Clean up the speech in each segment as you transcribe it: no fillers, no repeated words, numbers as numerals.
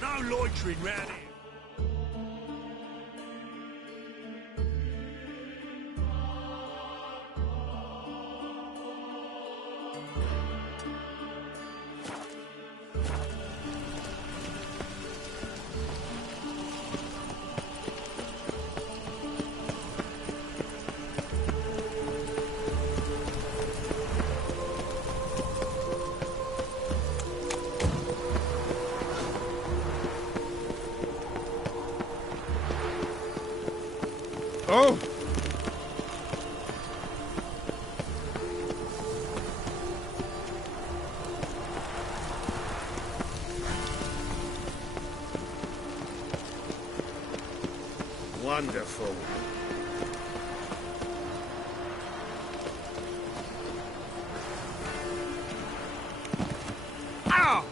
No loitering round here. Oh! Wonderful. Ow!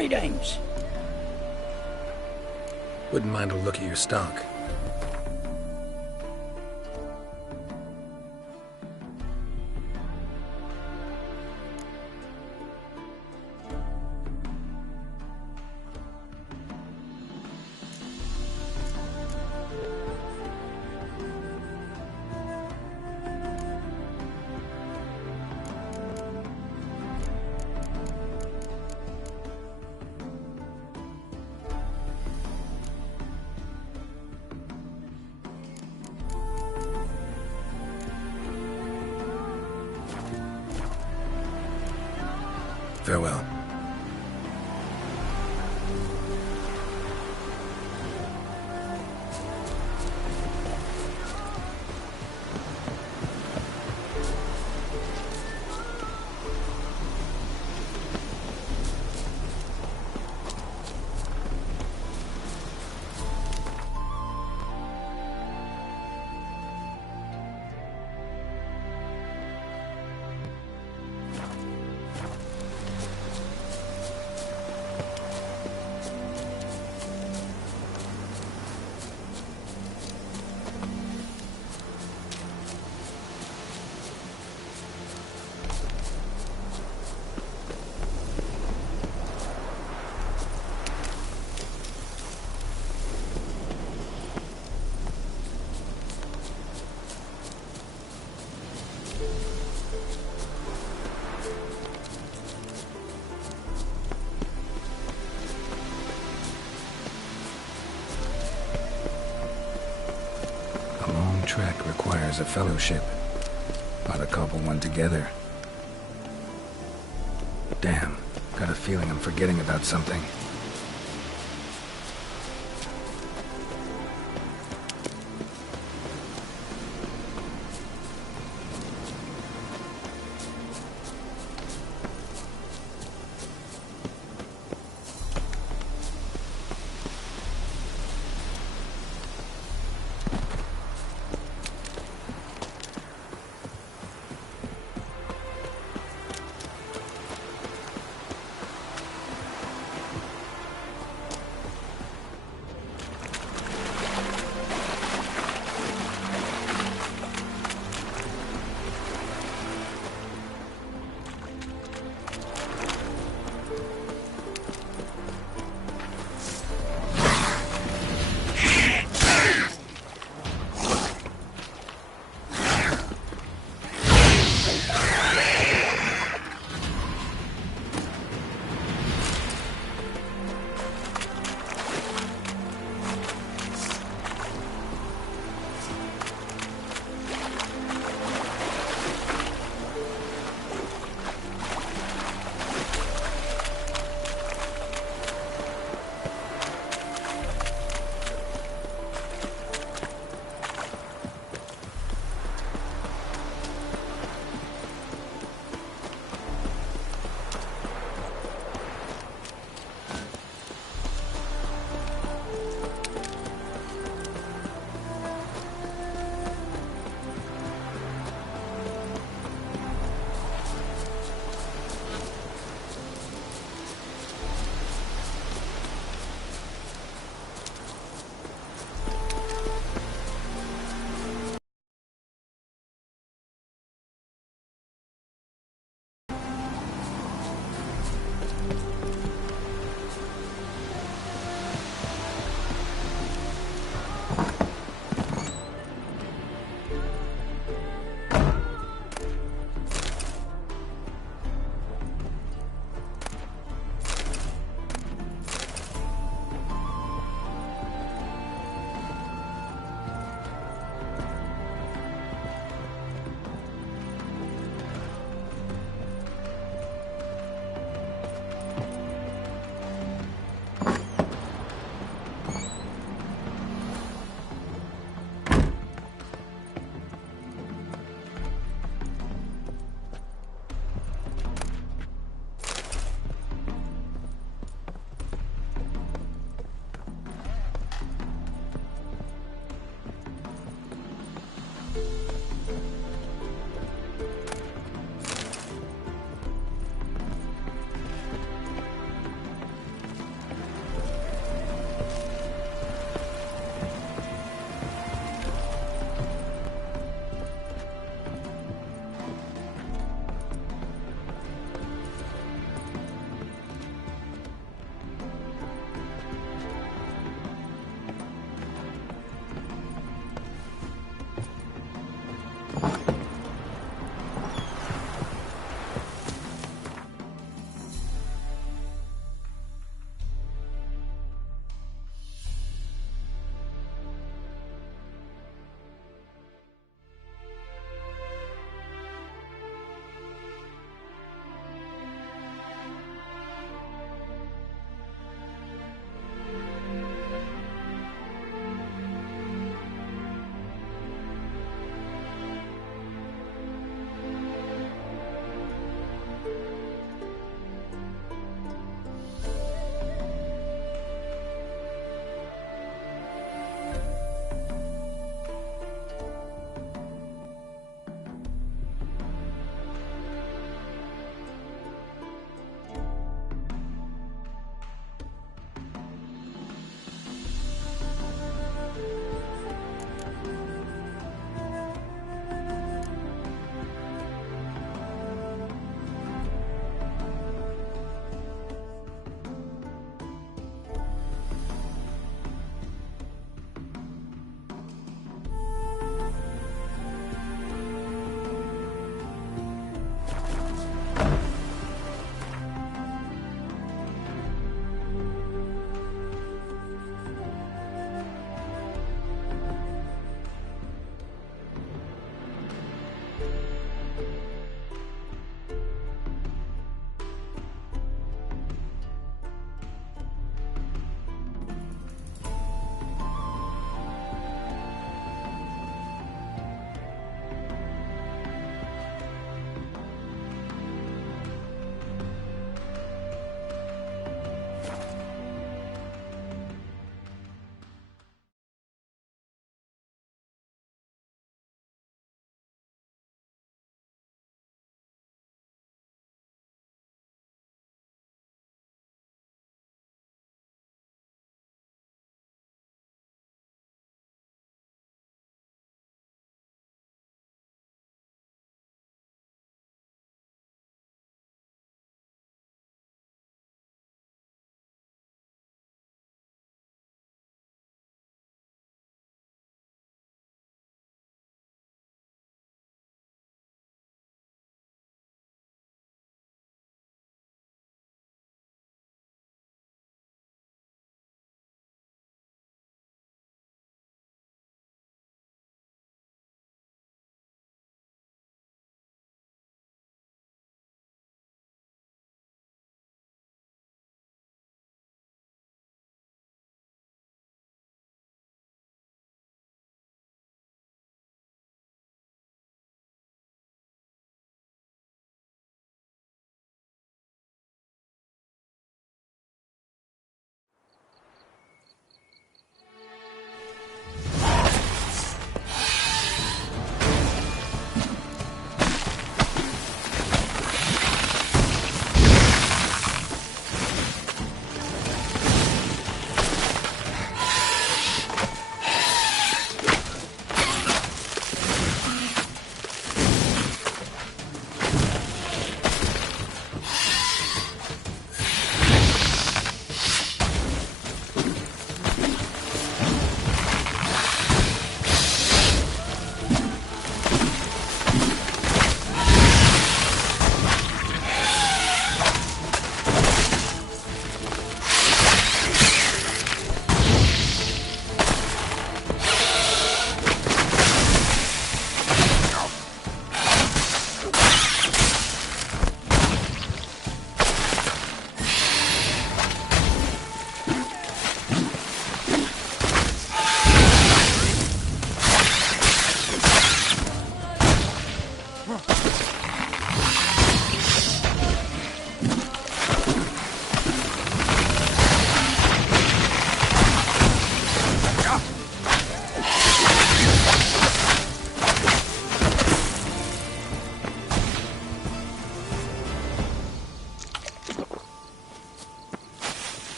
Greetings. Wouldn't mind a look at your stock. Farewell. Trek requires a fellowship. Ought to cobble one together. Damn, got a feeling I'm forgetting about something.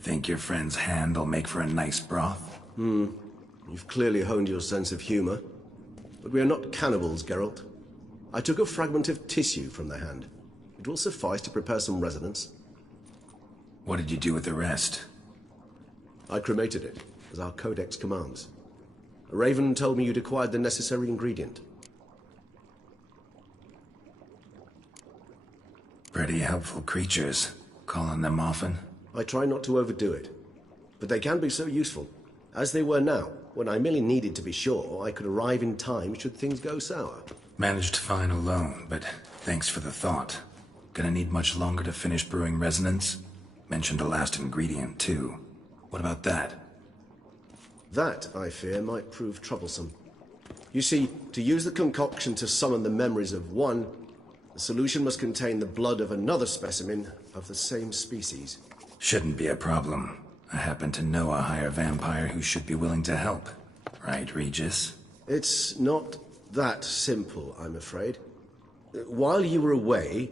Think your friend's hand will make for a nice broth? You've clearly honed your sense of humor. But we are not cannibals, Geralt. I took a fragment of tissue from the hand. It will suffice to prepare some resonance. What did you do with the rest? I cremated it, as our codex commands. A raven told me you'd acquired the necessary ingredient. Pretty helpful creatures. Call on them often? I try not to overdo it. But they can be so useful. As they were now, when I merely needed to be sure I could arrive in time should things go sour. Managed fine alone, but thanks for the thought. Gonna need much longer to finish brewing resonance? Mentioned the last ingredient, too. What about that? That, I fear, might prove troublesome. You see, to use the concoction to summon the memories of one, the solution must contain the blood of another specimen of the same species. Shouldn't be a problem. I happen to know a higher vampire who should be willing to help. Right, Regis? It's not that simple, I'm afraid. While you were away,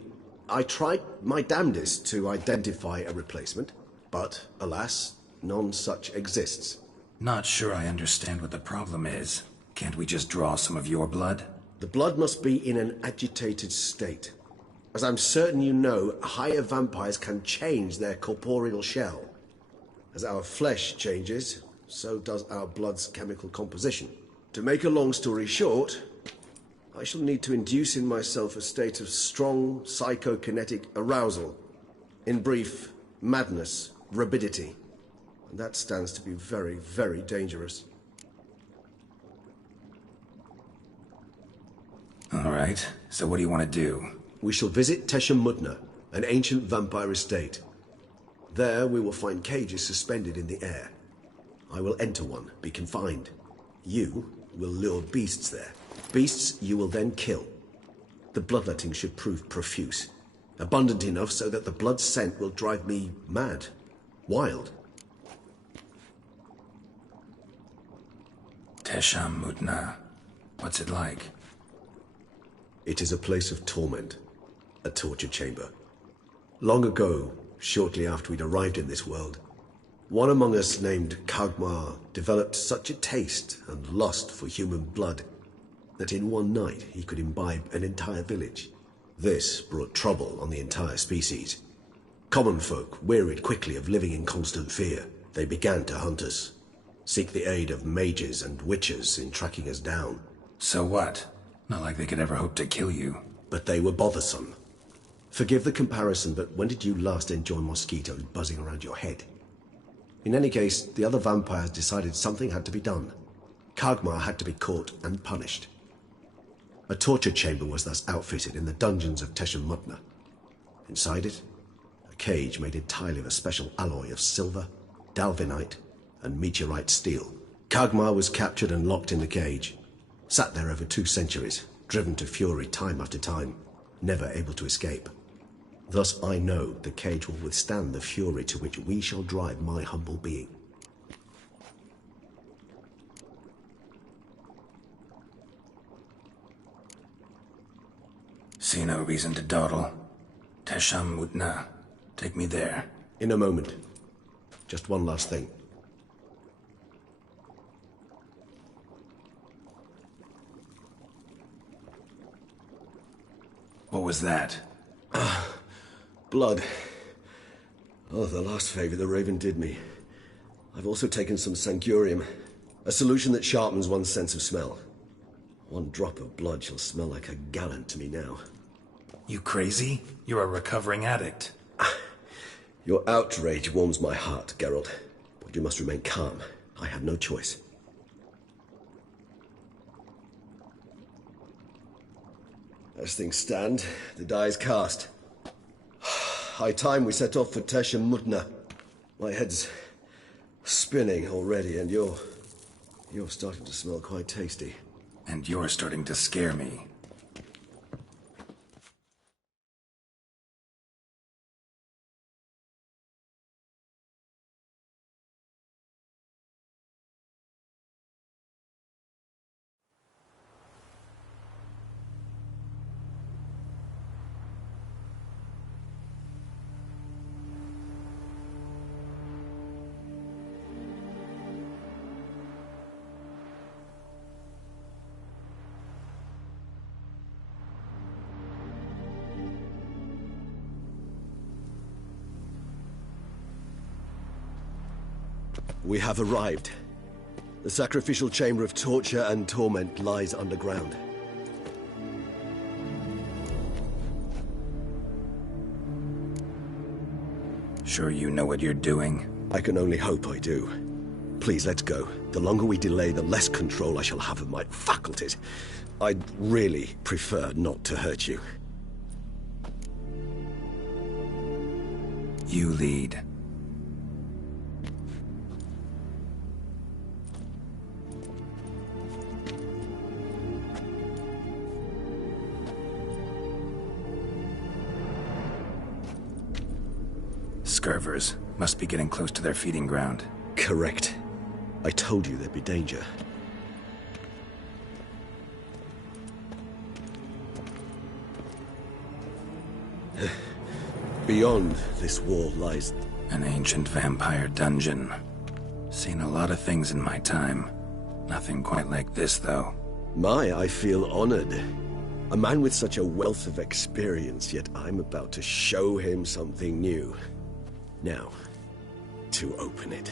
I tried my damnedest to identify a replacement, but, alas, none such exists. Not sure I understand what the problem is. Can't we just draw some of your blood? The blood must be in an agitated state. As I'm certain you know, higher vampires can change their corporeal shell. As our flesh changes, so does our blood's chemical composition. To make a long story short, I shall need to induce in myself a state of strong psychokinetic arousal. In brief, madness, rabidity. And that stands to be very, very dangerous. All right, so what do you want to do? We shall visit Teshem Mutna, an ancient vampire estate. There we will find cages suspended in the air. I will enter one, be confined. You will lure beasts there. Beasts you will then kill. The bloodletting should prove profuse. Abundant enough so that the blood scent will drive me mad. Wild. Teshem Mutna. What's it like? It is a place of torment. A torture chamber. Long ago, shortly after we'd arrived in this world, one among us named Kagmar developed such a taste and lust for human blood that in one night he could imbibe an entire village. This brought trouble on the entire species. Common folk wearied quickly of living in constant fear. They began to hunt us, seek the aid of mages and witches in tracking us down. So what? Not like they could ever hope to kill you. But they were bothersome. Forgive the comparison, but when did you last enjoy mosquitoes buzzing around your head? In any case, the other vampires decided something had to be done. Kagmar had to be caught and punished. A torture chamber was thus outfitted in the dungeons of Teshem Mutna. Inside it, a cage made entirely of a special alloy of silver, dalvinite, and meteorite steel. Kagmar was captured and locked in the cage. Sat there over 2 centuries, driven to fury time after time, never able to escape. Thus I know the cage will withstand the fury to which we shall drive my humble being. See no reason to dawdle. Teshem Mutna. Take me there. In a moment. Just one last thing. What was that? Blood. Oh, the last favor the Raven did me. I've also taken some sancurium, a solution that sharpens one's sense of smell. One drop of blood shall smell like a gallon to me now. You crazy? You're a recovering addict. Your outrage warms my heart, Geralt. But you must remain calm. I have no choice. As things stand, the die is cast. High time we set off for Teshem Mutna. My head's spinning already, and you're starting to smell quite tasty. And you're starting to scare me. We have arrived. The sacrificial chamber of torture and torment lies underground. Sure you know what you're doing? I can only hope I do. Please, let's go. The longer we delay, the less control I shall have of my faculties. I'd really prefer not to hurt you. You lead. Scurvers must be getting close to their feeding ground. Correct. I told you there'd be danger. Beyond this wall lies... An ancient vampire dungeon. Seen a lot of things in my time. Nothing quite like this, though. I feel honored. A man with such a wealth of experience, yet I'm about to show him something new. Now, to open it.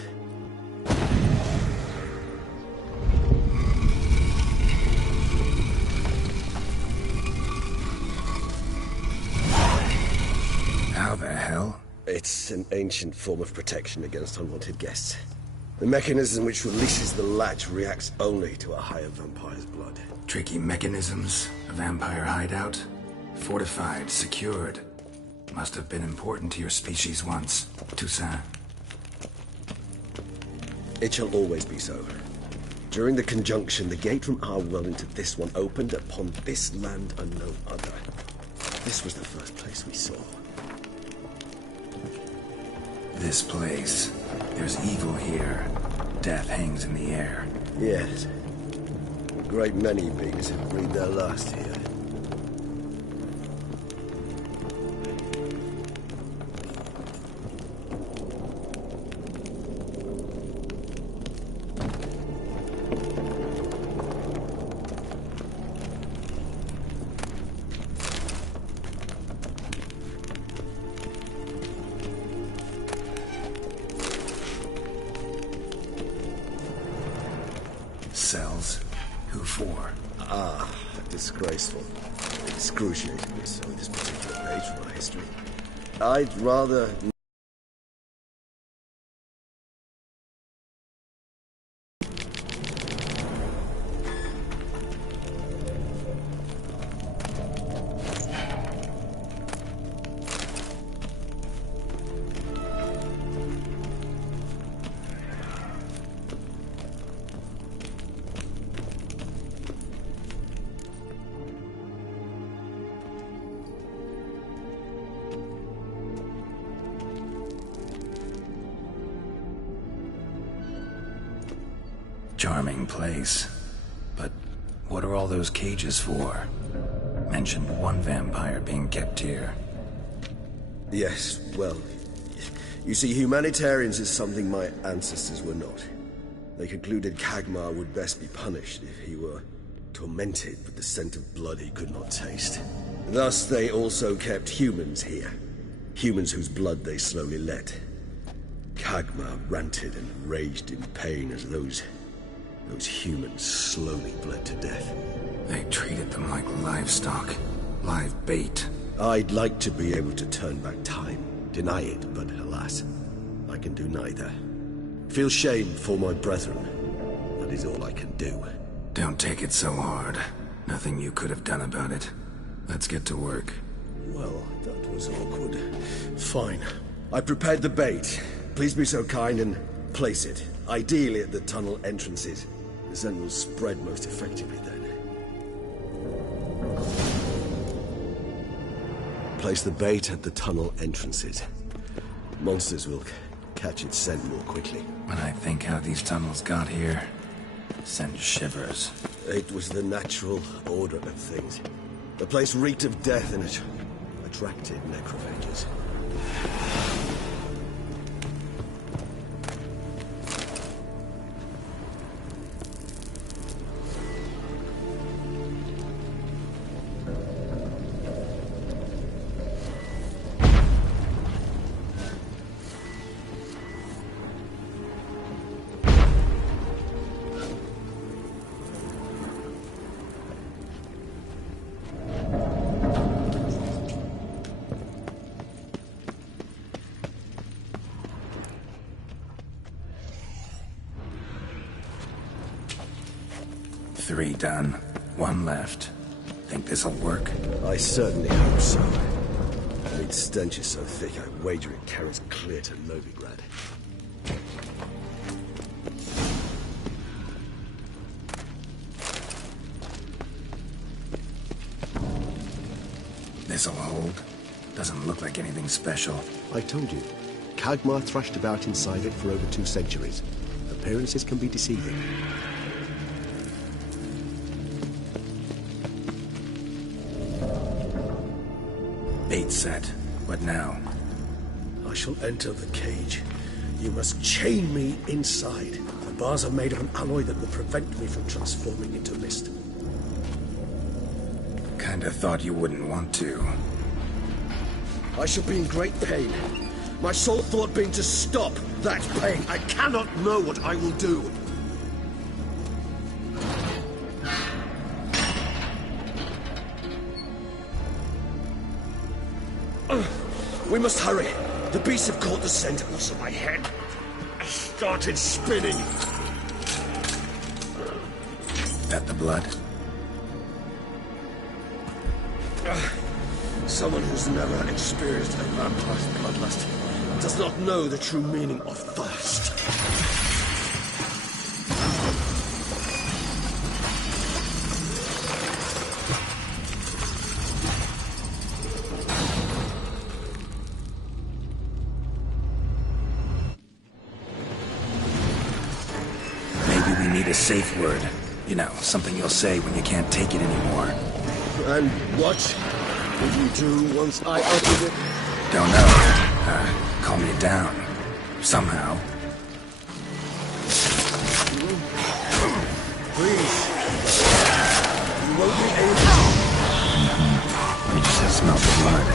How the hell? It's an ancient form of protection against unwanted guests. The mechanism which releases the latch reacts only to a higher vampire's blood. Tricky mechanisms, a vampire hideout. Fortified, secured. Must have been important to your species once, Toussaint. It shall always be so. During the conjunction, the gate from our world into this one opened upon this land and no other. This was the first place we saw. This place. There's evil here. Death hangs in the air. Yes. A great many beings have breathed their last here. Cells? Who for? Disgraceful. Excruciatingly so, this particular page from our history. I'd rather... Charming place. But what are all those cages for? Mentioned one vampire being kept here. Yes, well, you see, humanitarians is something my ancestors were not. They concluded Kagmar would best be punished if he were tormented with the scent of blood he could not taste. Thus, they also kept humans here. Humans whose blood they slowly let. Kagmar ranted and raged in pain as those humans slowly bled to death. They treated them like livestock. Live bait. I'd like to be able to turn back time, deny it, but alas, I can do neither. Feel shame for my brethren. That is all I can do. Don't take it so hard. Nothing you could have done about it. Let's get to work. Well, that was awkward. Fine. I prepared the bait. Please be so kind and place it, ideally at the tunnel entrances. The scent will spread most effectively then. Place the bait at the tunnel entrances. Monsters will catch its scent more quickly. When I think how these tunnels got here, send shivers. It was the natural order of things. The place reeked of death and it attracted necrophages. 3 done. 1 left. Think this'll work? I certainly hope so. Its stench is so thick, I wager it carries clear to Novigrad. This'll hold. Doesn't look like anything special. I told you, Kagmar thrashed about inside it for over 2 centuries. Appearances can be deceiving. Bait set. What now? I shall enter the cage. You must chain me inside. The bars are made of an alloy that will prevent me from transforming into mist. Kinda thought you wouldn't want to. I shall be in great pain. My sole thought being to stop that pain. I cannot know what I will do. We must hurry. The beasts have caught the scent. Also, my head started spinning. That the blood? Someone who's never experienced a vampire's bloodlust does not know the true meaning of thirst. Maybe we need a safe word. You know, something you'll say when you can't take it anymore. And what will you do once I utter it? Don't know. Calm me down. Somehow. Please. You won't be able to. I just smell the blood.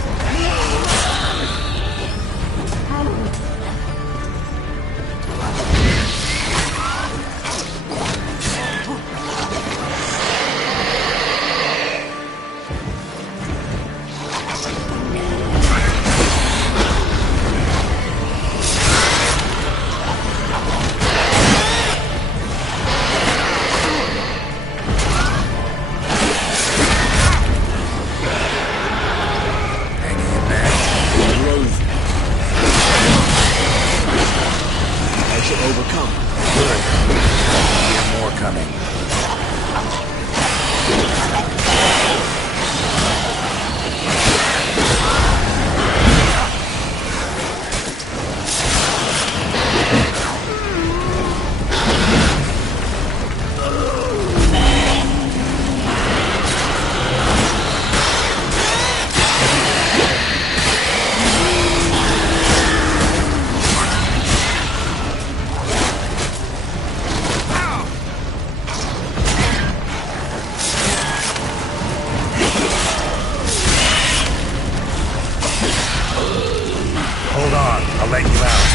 Hold on, I'll let you out.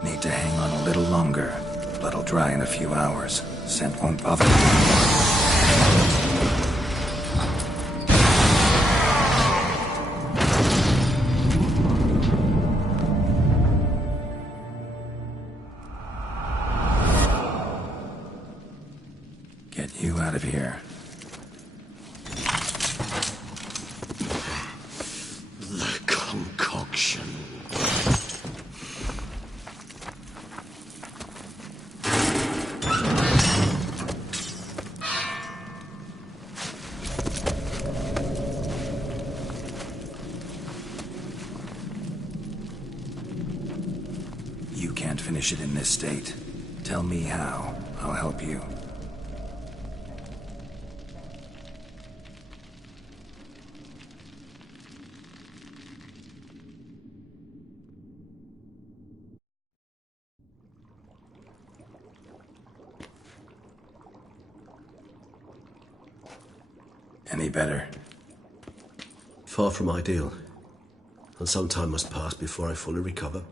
Need to hang on a little longer. Blood'll dry in a few hours. Scent won't bother me. Get you out of here. The concoction. You can't finish it in this state. Tell me how. I'll help you. Any better? Far from ideal. And some time must pass before I fully recover.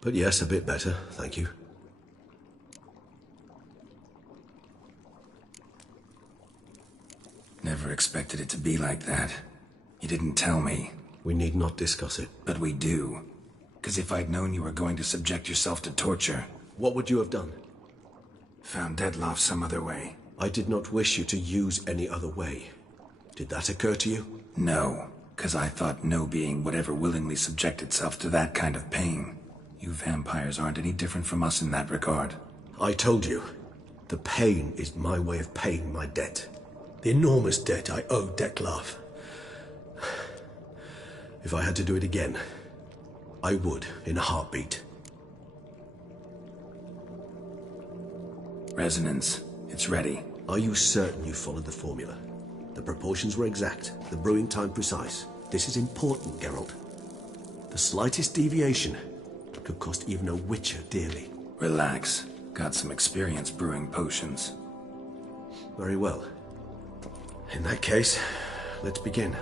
But yes, a bit better, thank you. Never expected it to be like that. You didn't tell me. We need not discuss it. But we do. Because if I'd known you were going to subject yourself to torture... What would you have done? Found Dettlaff some other way. I did not wish you to use any other way. Did that occur to you? No, because I thought no being would ever willingly subject itself to that kind of pain. You vampires aren't any different from us in that regard. I told you. The pain is my way of paying my debt. The enormous debt I owe Dettlaff. If I had to do it again, I would, in a heartbeat. Resonance. It's ready. Are you certain you followed the formula? The proportions were exact, the brewing time precise. This is important, Geralt. The slightest deviation could cost even a witcher dearly. Relax. Got some experience brewing potions. Very well. In that case, let's begin.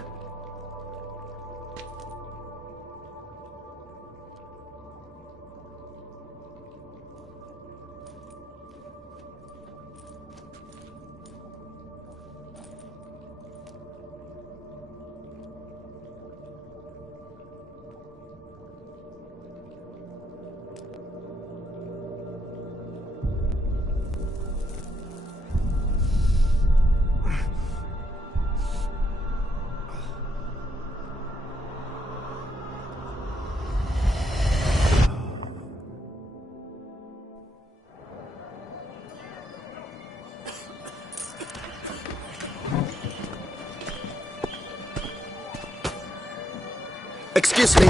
Excuse me.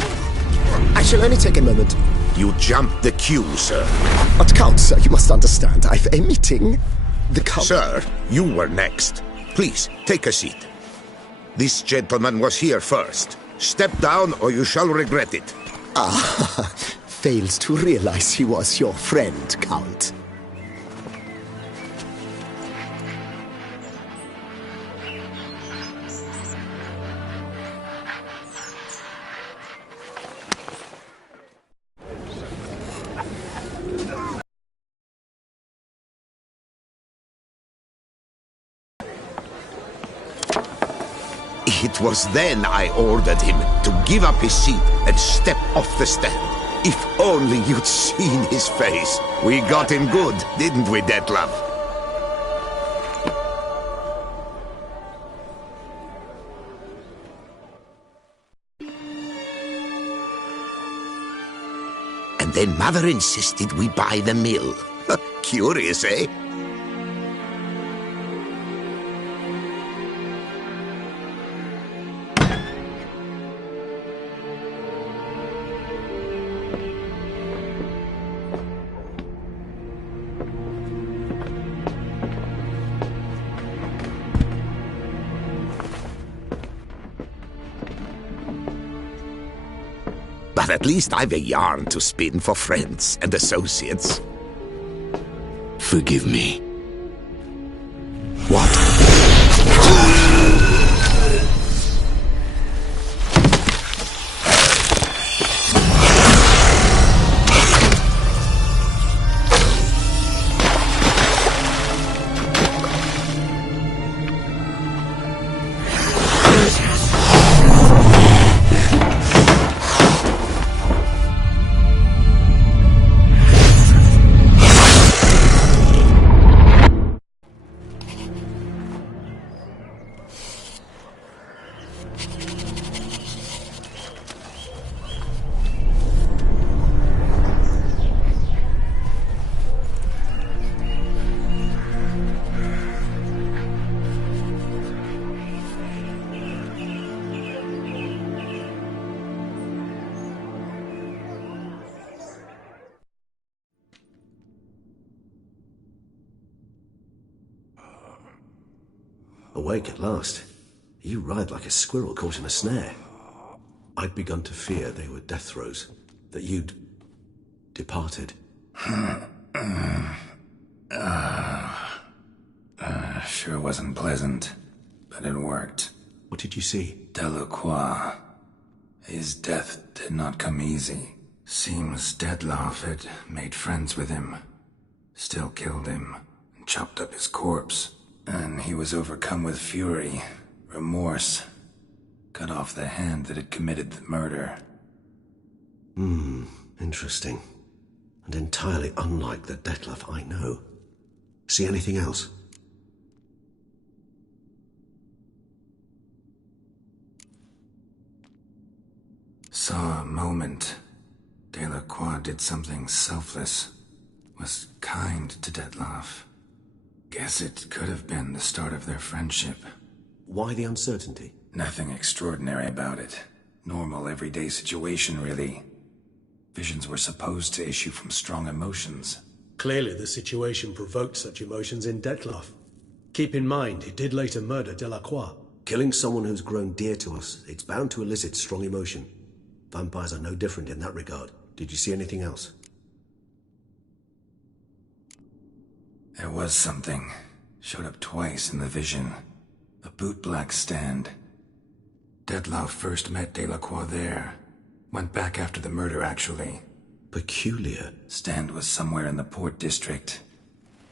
I shall only take a moment. You jumped the queue, sir. But Count, sir, you must understand. I've a meeting. The Count... Sir, you were next. Please, take a seat. This gentleman was here first. Step down or you shall regret it. Ah, fails to realize he was your friend, Count. It was then I ordered him to give up his seat and step off the stand. If only you'd seen his face. We got him good, didn't we, Dettlaff? And then Mother insisted we buy the mill. Curious, eh? But at least I've a yarn to spin for friends and associates. Forgive me. What? Awake at last. You ride like a squirrel caught in a snare. I'd begun to fear they were death throes, that you'd departed. Sure wasn't pleasant. but it worked. What did you see? Delacroix. His death did not come easy. Seems Dettlaff had made friends with him. Still killed him, and chopped up his corpse. And he was overcome with fury, remorse. Cut off the hand that had committed the murder. Interesting. And entirely unlike the Dettlaff I know. See anything else? Saw a moment. Delacroix did something selfless. Was kind to Dettlaff. Guess it could have been the start of their friendship. Why the uncertainty? Nothing extraordinary about it. Normal, everyday situation, really. Visions were supposed to issue from strong emotions. Clearly the situation provoked such emotions in Dettlaff. Keep in mind, he did later murder Delacroix. Killing someone who's grown dear to us, it's bound to elicit strong emotion. Vampires are no different in that regard. Did you see anything else? There was something. Showed up twice in the vision. A bootblack stand. Dettlaff first met Delacroix there. Went back after the murder, actually. Peculiar. Stand was somewhere in the Port District.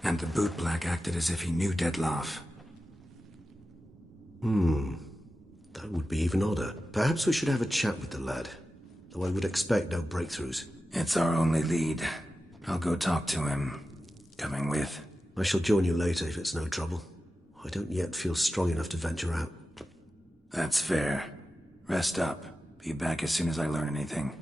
And the bootblack acted as if he knew Dettlaff. That would be even odder. Perhaps we should have a chat with the lad. Though I would expect no breakthroughs. It's our only lead. I'll go talk to him. Coming with? I shall join you later if it's no trouble. I don't yet feel strong enough to venture out. That's fair. Rest up. Be back as soon as I learn anything.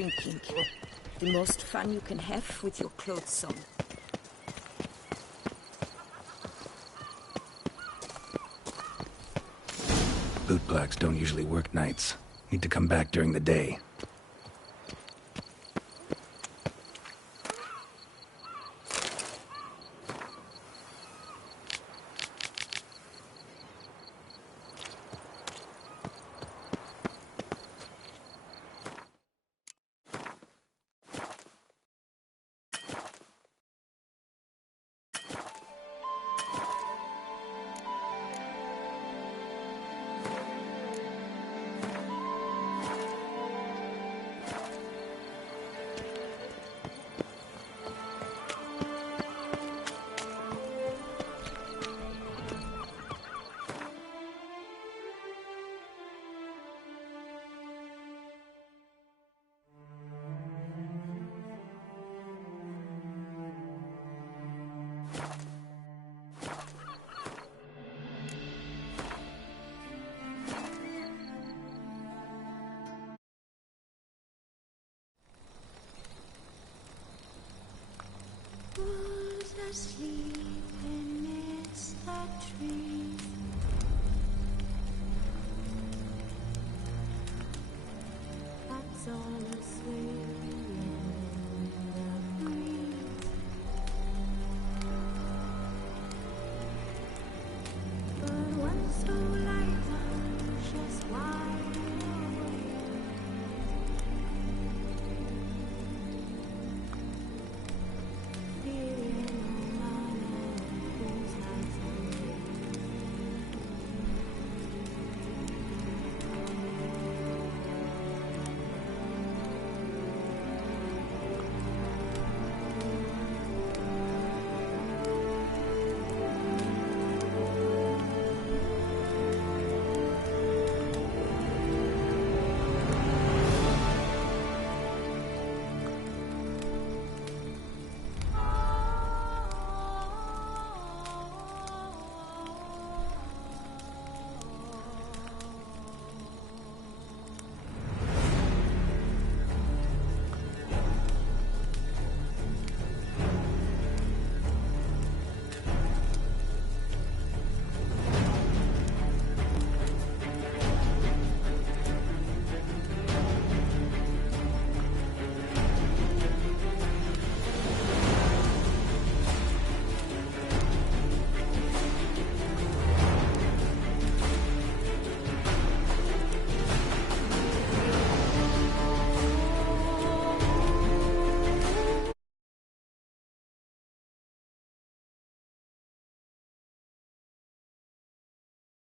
drinking. The most fun you can have with your clothes on. Bootblacks don't usually work nights. Need to come back during the day.